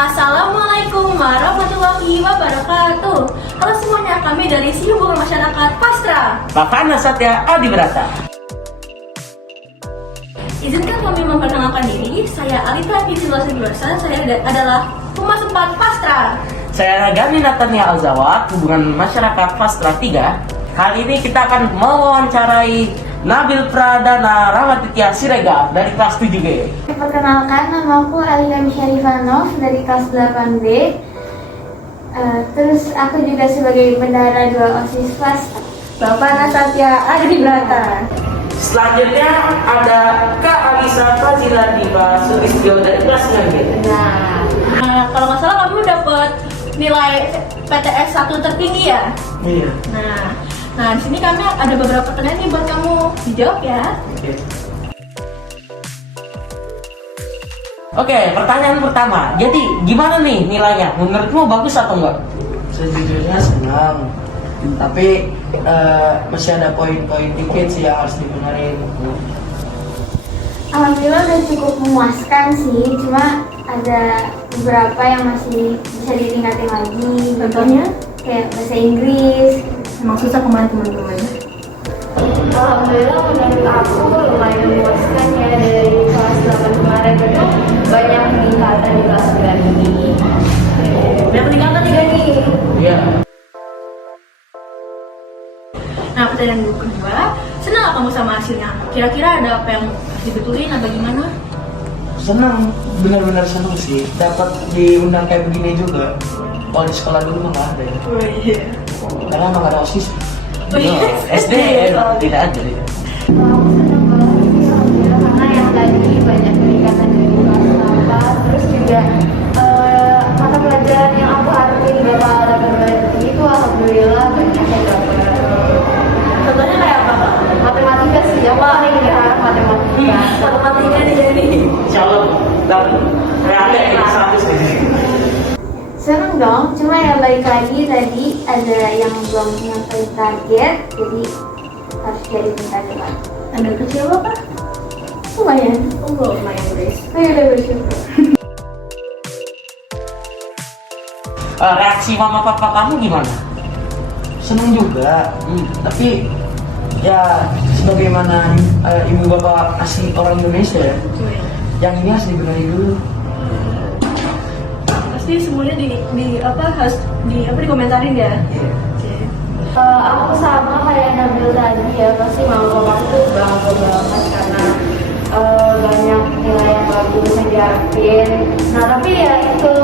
Assalamualaikum warahmatullahi wabarakatuh. Halo semuanya, kami dari Si Hubungan Masyarakat Pastra. Bapak Satya Adibrata. Izinkan kami memperkenalkan diri. Saya Alita Fitila Segurosa. Saya adalah Humas 4 Pastra. Saya Gani Natania Alzawat, Hubungan Masyarakat Pastra 3. Kali ini kita akan mewawancarai Nabil Pradana Ramaditya Siregar dari kelas 7G. Perkenalkan, nama aku Alia Syarifanov dari kelas 8B. Terus aku juga sebagai bendahara 2 OSIS kelas. Bapak Satya Adibrata. Selanjutnya ada Kak Alisa Fazila Diva Sulistyo dari kelas 9B. Nah, kalau nggak salah kamu dapat nilai PTS 1 tertinggi ya? Iya. Nah, di sini kami ada beberapa pertanyaan nih buat kamu dijawab ya. Oke, pertanyaan pertama. Jadi, gimana nih nilainya? Menurutmu bagus atau enggak? Sejujurnya senang, tapi masih ada poin-poin dikit sih yang harus dibenerin. Alhamdulillah udah cukup memuaskan sih, cuma ada beberapa yang masih bisa ditingkatin lagi. Contohnya? Kayak bahasa Inggris. Emang susah kemarin teman-teman. Alhamdulillah menurut aku lumayan memuaskan ya, dari kelas 8 kemarin itu banyak peningkatan di kelas 9 ini. Ada peningkatan juga nih. Iya. Nah, pertanyaan gue kedua, senang gak kamu sama hasilnya? Kira-kira ada apa yang harus dibetulin atau gimana? Senang, benar-benar senang sih. Dapat diundang kayak begini juga. Kalau di sekolah dulu mah nggak ada ya. Oh iya. Karena emang ada OSIS. SD tidak ada. Aku senang banget sih alhamdulillah, karena yang tadi banyak peningkatan dari kelas 8, terus juga mata pelajaran yang aku harapin bakal dapat berarti itu alhamdulillah banyak yang dapat. Contohnya kayak apa, Kak? Matematika sih, aku paling harap matematika. Matematika nih jadi. Insya Allah, dan realnya ini 100 nih. Seneng dong, cuma ya balik lagi tadi ada yang belum nyampe target, jadi harus jadi target lagi. Ada kecil apa? Lumayan. Oh, lumayan guys. Oh ya udah bersyukur. Reaksi mama papa kamu gimana? Senang juga, tapi ya sebagaimana ibu bapak asli orang Indonesia ya, yang ini harus dibenerin dulu. Pasti semuanya harus dikomentarin ya. Aku sama kayak Nabil tadi ya, pasti mau bapak tuh bangga banget karena banyak nilai yang bagus yang diharapin. Nah tapi ya itu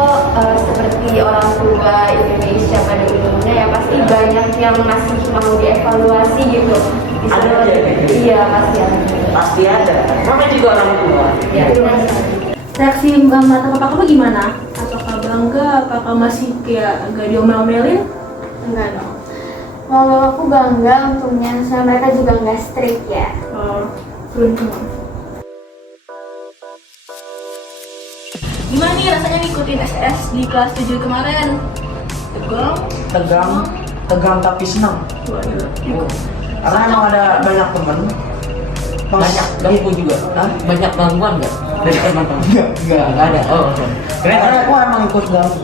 seperti orang tua Indonesia pada umumnya ya pasti banyak yang masih mau dievaluasi gitu. Ada aja ya? Iya pasti ada. Pasti ada. Namanya juga orang tua. Ya, Reaksi mata papa kamu gimana? Apakah bangga? Apakah masih kayak agak diomel-omelin? Enggak dong. Mau aku bangga untungnya, soalnya mereka juga nggak strict ya. Oh, beruntung. Gimana nih rasanya ngikutin SS di kelas 7 kemarin? Tegang tapi senang. Waduh. Karena emang ada banyak temen. Banyak ganggu juga. Hah? Banyak gangguan nggak dari teman-teman? Enggak ada. Oh, oke. Karena aku emang ikut ganggu.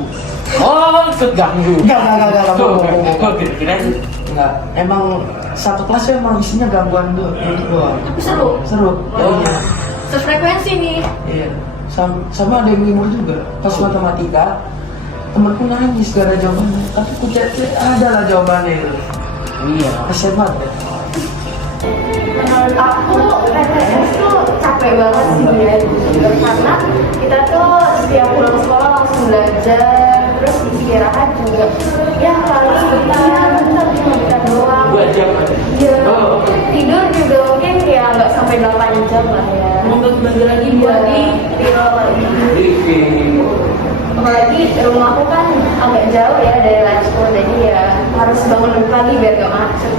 Oh, ikut ganggu. Enggak. Oh, kira-kira Enggak. Emang satu kelas ya emang isinya gangguan tuh. Tapi seru. Seru. Oh, Iya. sefrekuensi nih. Iya. Sama ada yang libur juga. Pas matematika, temanku nangis gak ada jawabannya. Tapi ku cek ada lah jawabannya gitu. iya. Kasian banget ya. menurut aku PTS tuh capek banget sih ya gitu. Karena kita tuh setiap pulang sekolah langsung belajar, terus istirahat juga ya paling bentar doang. 2 jam. Iya. Oh. Tidur juga mungkin ya nggak sampai 8 jam lah ya. Mau belajar lagi buat di Apalagi rumahku kan agak jauh ya dari lunch school, jadi ya harus bangun pagi biar gak macet.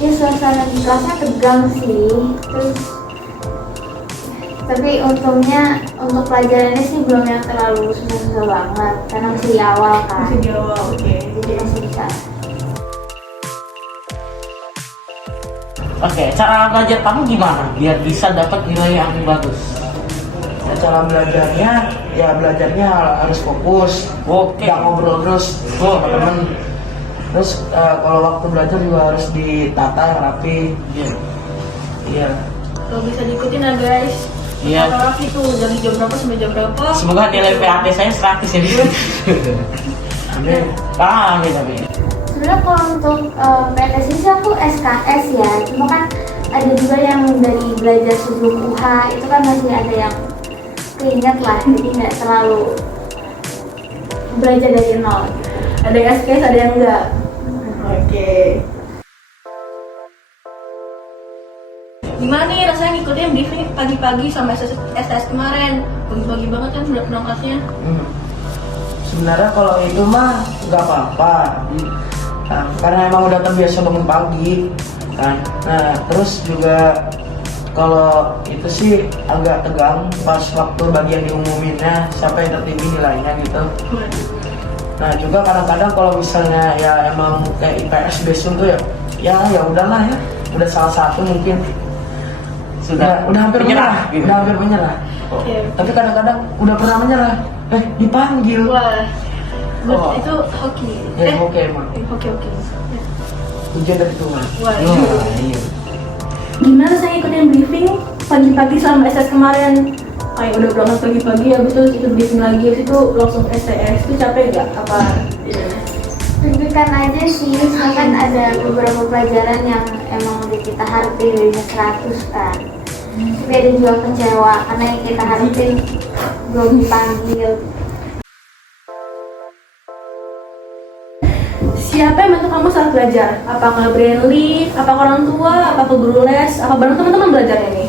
Ya suasana di kelasnya tegang sih. Terus tapi untungnya untuk pelajarannya sih belum yang terlalu susah-susah banget karena masih di awal kan. masih di awal, oke. Jadi masih bisa. Oke, cara belajar kamu gimana biar bisa dapat nilai yang bagus? Ya, cara belajarnya ya belajarnya harus fokus, Oke. nggak ngobrol terus sama temen. Terus kalau waktu belajar juga harus ditata rapi. Iya. Iya. Kalau bisa diikutin ya guys. Iya. Kalau itu dari jam berapa sampai jam berapa? Semoga nilai PAT saya 100 ya. Amin. Amin, amin. Sebenarnya kalau untuk PTS sih aku SKS ya, cuma kan ada juga yang dari belajar sebelum UH itu kan masih ada yang keinget lah, jadi nggak terlalu belajar dari nol. Ada yang SKS, ada yang enggak. Oke. Gimana nih rasanya ngikutin briefing pagi-pagi sama STS kemarin? Pagi-pagi banget kan berangkatnya. Sebenarnya kalau itu mah nggak apa-apa. Nah, karena emang udah terbiasa bangun pagi kan. Nah terus juga kalau itu sih agak tegang pas waktu bagian diumuminnya siapa yang tertinggi nilainya gitu. Nah juga kadang-kadang kalau misalnya ya emang kayak IPS besok tuh ya udahlah ya, udah salah satu mungkin udah hampir menyerah, gitu. udah hampir menyerah. Oke. Tapi kadang-kadang udah pernah menyerah, dipanggil. Wah. Oh. Itu hoki. Oke emang Oke. ujian dari Tuhan. Wah. Iya. Gimana saya ikutin briefing pagi-pagi selama STS kemarin? Kayak udah berangkat pagi-pagi, habis itu briefing lagi, habis itu langsung STS. Itu capek nggak? Apa? Deg-degan aja sih, soalnya kan ada beberapa pelajaran yang emang udah kita harapin dari 100 kan. Tapi ada juga kecewa karena yang kita harapin belum dipanggil. Siapa yang bantu kamu saat belajar? Apakah Brandly, apakah orang tua, apakah guru les, apa bareng teman-teman belajarnya nih?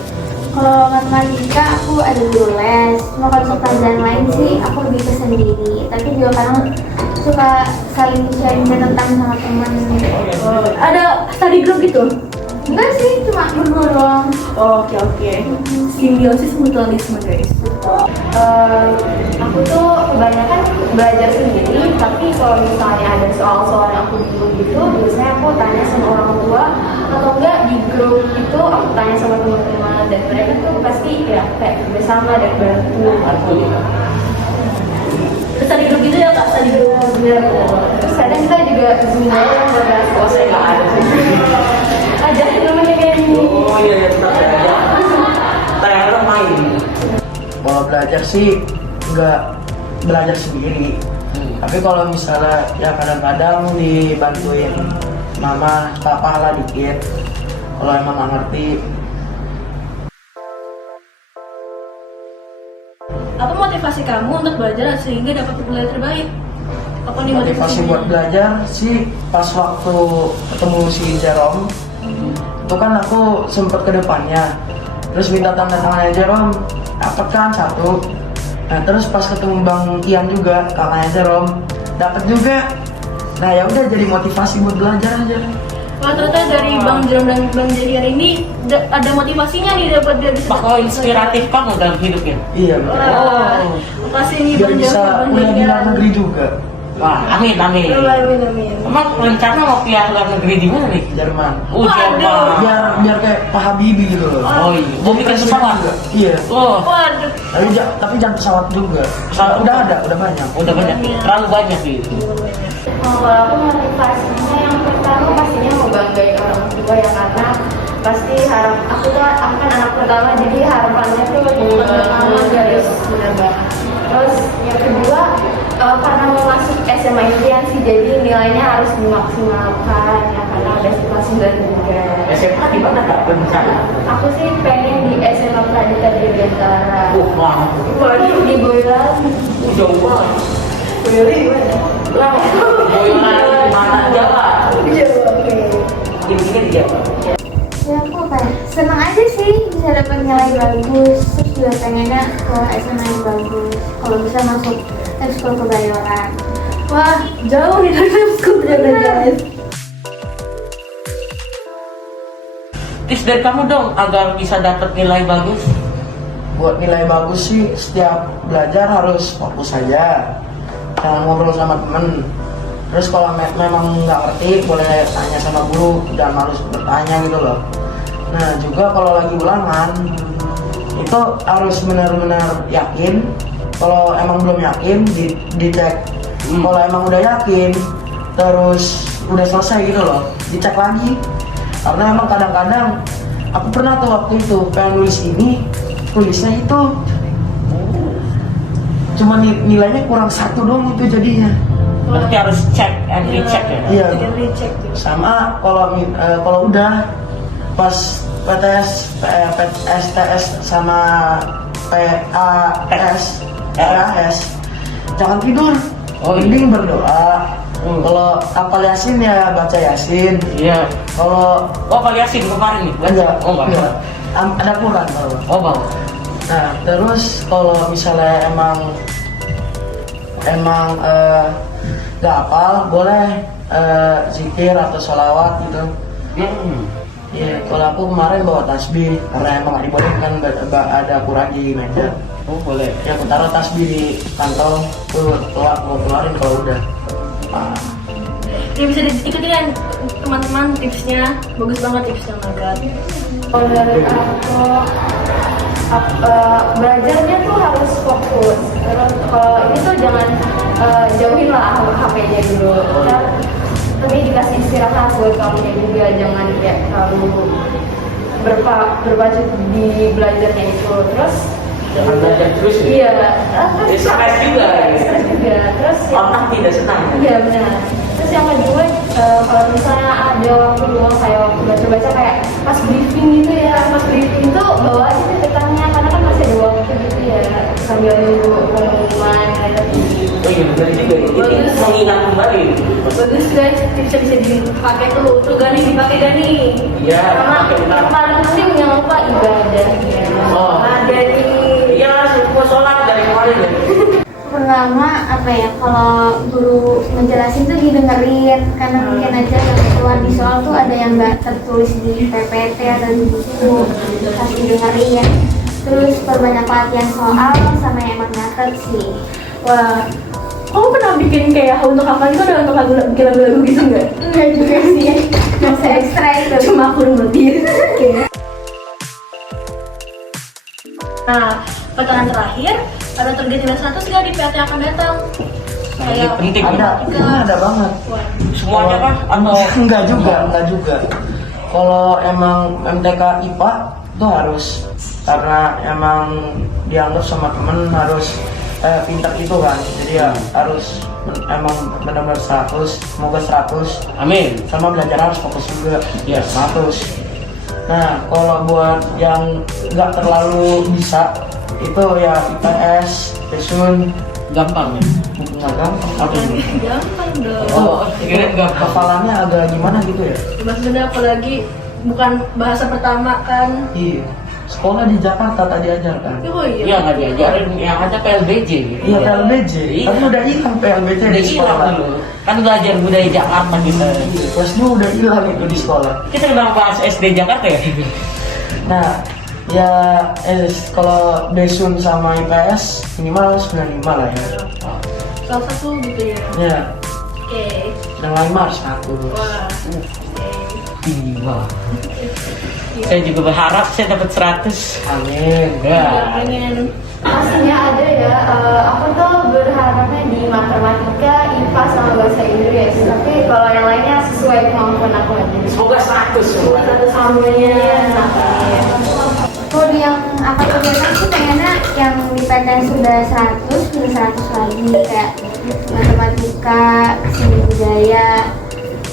Kalau matematika aku ada guru les, cuma kalau untuk pelajaran lain sih aku lebih ke sendiri. Tapi juga kadang suka saling sharing tentang sama teman. Ada study group gitu? Enggak sih, cuma berdua doang. Oke. Simbiosis mutualisme guys. Aku tuh kebanyakan belajar sendiri, tapi kalau misalnya ada soal-soal yang aku bingung gitu, biasanya aku tanya sama orang tua atau enggak di grup itu aku tanya sama teman-teman dan mereka tuh pasti ya kayak bersama dan bantu. Terus study group gitu ya kak? Study group bener. Terus kadang kita juga zoom aja membahas kalau saya nggak ada. Ajarin namanya kayak gini. Oh iya, ternyata main. Kalau belajar sih nggak belajar sendiri. Tapi kalau misalnya ya kadang-kadang dibantuin mama, papa lah dikit. Kalau emang nggak ngerti. Apa motivasi kamu untuk belajar sehingga dapat nilai terbaik? Apa nih Motivasi buat belajar sih pas waktu ketemu si Jerome, itu kan aku sempet ke depannya, terus minta tanda tangannya Jerome, dapat kan satu. Nah terus pas ketemu Bang Ian juga, kakaknya Jerome, dapat juga. Nah ya udah jadi motivasi buat belajar aja. Wah ternyata dari Bang Jerome dan Bang Jadian ini ada motivasinya nih dapat dia bisa. Bakal inspiratif kamu dalam hidupnya. Iya betul. Wah, makasih nih Biar Bang bisa Jerome dan Bang kuliah di luar Jadian. negeri juga, Wah, amin. Amin. Emang rencana mau kuliah luar negeri di mana nih? Jerman. Jerman. Biar kayak Pak Habibie gitu loh. Oh iya, mau bikin pesawat? Iya. Oh, Waduh. Tapi jangan pesawat juga. Pesawat Udah ada, udah banyak. udah banyak, terlalu banyak gitu. Kalau aku motivasinya yang pertama pastinya mau banggain orang tua ya karena pasti aku kan anak pertama jadi harapannya tuh harus benar banget. Terus yang kedua karena mau masuk SMA impian sih jadi nilainya harus dimaksimalkan ya karena ada situasi dan juga. SMA di mana kak rencana? Aku sih pengen di SMA Pradita Dirgantara. Wah, Waduh di Boyolali. jauh banget. Boyolali mana? Lah, Boyolali mana Jawa? Jawa, oke. Ini di Jawa. Ya aku apa ya? Senang aja sih bisa dapat nilai bagus. Terus juga pengennya ke SMA yang bagus. Kalau bisa masuk ekskul kebayoran. Wah, jauh nih dari school ternyata guys. Tips dari kamu dong agar bisa dapat nilai bagus. Buat nilai bagus sih setiap belajar harus fokus saja, jangan ngobrol sama temen. Terus kalau memang nggak ngerti boleh tanya sama guru, jangan malu bertanya gitu loh. Nah juga kalau lagi ulangan itu harus benar-benar yakin kalau emang belum yakin dicek. Kalau emang udah yakin terus udah selesai gitu loh, dicek lagi. Karena emang kadang-kadang aku pernah tuh waktu itu pengen nulis ini, tulisnya itu cuma nilainya kurang 1 doang itu jadinya. Berarti harus cek and recheck ya. Iya. Recheck tuh. Sama kalau udah pas STS sama PAS jangan tidur. Mending berdoa. Kalau hafal Yasin ya baca Yasin. Iya. Kalau Pak Yasin kemarin nih. enggak, Oh, enggak. ada Quran kalau. Oh, bawa. Nah, terus kalau misalnya emang nggak hafal, boleh zikir atau sholawat gitu. Iya, kalau aku kemarin bawa tasbih karena emang ibadah kan ada Quran di meja. Oh, boleh. Ya aku taruh tasbih di kantong tuh, mau keluarin kalau udah. Ini bisa diikuti kan teman-teman tipsnya, bagus banget tipsnya Magat. Kalau dari aku, belajarnya tuh harus fokus. Terus kalau ini tuh jangan jauhin lah HP-nya dulu. Tapi dikasih istirahat buat kamunya juga, jangan kayak terlalu berpacu di belajarnya itu. Terus Jangan belajar terus ya. iya, Jadi stres juga. stres juga. Terus Otak tidak senang. iya benar. Terus yang kedua, kalau misalnya ada waktu luang kayak waktu baca-baca kayak pas briefing gitu ya, pas briefing tuh bawa aja PPT-nya karena kan masih ada waktu gitu ya, sambil nunggu pengumuman kayak gitu. Oh iya, benar juga. Ini mengingat kembali. Bagus guys, tipsnya bisa dipakai tuh Gani dipakai Gani. Iya, Sama pakai benar. yang paling penting jangan lupa ibadah ya. Oh. Nah dari Iya, semua sholat dari kemarin ya. Pertama apa ya, kalau guru ngejelasin tuh didengerin, karena mungkin aja yang keluar di soal tuh ada yang nggak tertulis di PPT atau di buku, harus didengerin. Terus perbanyak latihan soal sama yang emang nyatet sih. Wah, kamu pernah bikin kayak untuk hafal itu ada untuk bikin lagu-lagu gitu nggak? Enggak juga sih, yang se ekstra itu. Cuma aku ngerti. Nah, pertanyaan terakhir, ada target nilai 100 nggak di PAT yang akan datang? Ini penting. Ada banget. Wah, Semuanya kah? Atau enggak juga. Kalau emang MTK IPA itu harus, karena emang dianggap sama temen harus pintar itu kan, jadi ya harus emang benar-benar 100, semoga 100. amin. Sama belajar harus fokus juga, Ya. 100. Nah, kalau buat yang nggak terlalu bisa itu ya IPS, Pesun, Gampang ya. nggak gampang. Apa ini? gampang dong. Oh, kirain gampang. Hafalannya agak gimana gitu ya? Maksudnya apalagi bukan bahasa pertama kan? Iya. Sekolah di Jakarta tadi ajarkan. Oh Iya, iya. nggak diajarin, yang ada PLBJ gitu. Iya, PLBJ. Iya. Tapi udah hilang PLBJ Udah di hilang sekolah. dulu. Kan belajar budaya Jakarta kita. Iya, kelas 2 udah hilang itu di sekolah. Kita udah bahas SD Jakarta ya? Nah, ya kalau Besun sama IPS minimal 95 lah ya. Salah satu gitu ya. Ya, Oke. yang lain mah harus ngatur. Wah. Tinggi banget. Saya juga berharap saya dapat 100. Amin. Ya. Pengen. pastinya ada ya. Aku tuh berharapnya di matematika, IPA sama bahasa Inggris. Tapi kalau yang lainnya sesuai kemampuan aku aja. Semoga 100 semua. Amin. Kalau yang aku kerjakan sih pengennya yang di PTN sudah 100 lagi, kayak matematika, seni budaya,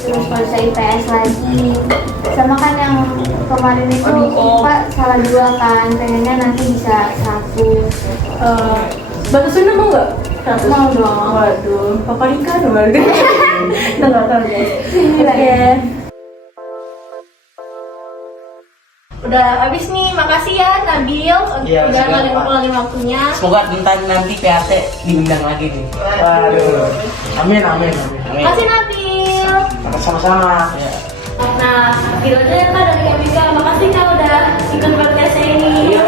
terus kalau saya IPS lagi. Sama kan yang kemarin itu IPA salah 2 kan, pengennya nanti bisa 1. Bahasa Sunda mau nggak? Mau dong. Waduh, Papa Rika dong. Kita nggak tahu guys. Oke. Udah habis nih, makasih ya Nabil Iya, udah siap, ngeluangin waktunya. Semoga nanti PAT diundang lagi nih. Waduh. Amin. Makasih Nabil. Sama-sama. Ya. Nah, videonya Kak dari Kamika. Makasih Kak udah ikut podcastnya ini. Iya.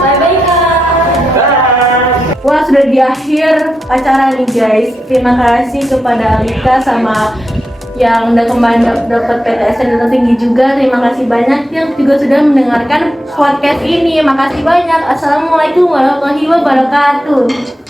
Bye-bye Kak. Bye. Wah, sudah di akhir acara nih guys. Terima kasih kepada Alika sama yang udah kemarin dapat PTSN yang tinggi juga. Terima kasih banyak yang juga sudah mendengarkan podcast ini. Makasih banyak. Assalamualaikum warahmatullahi wabarakatuh.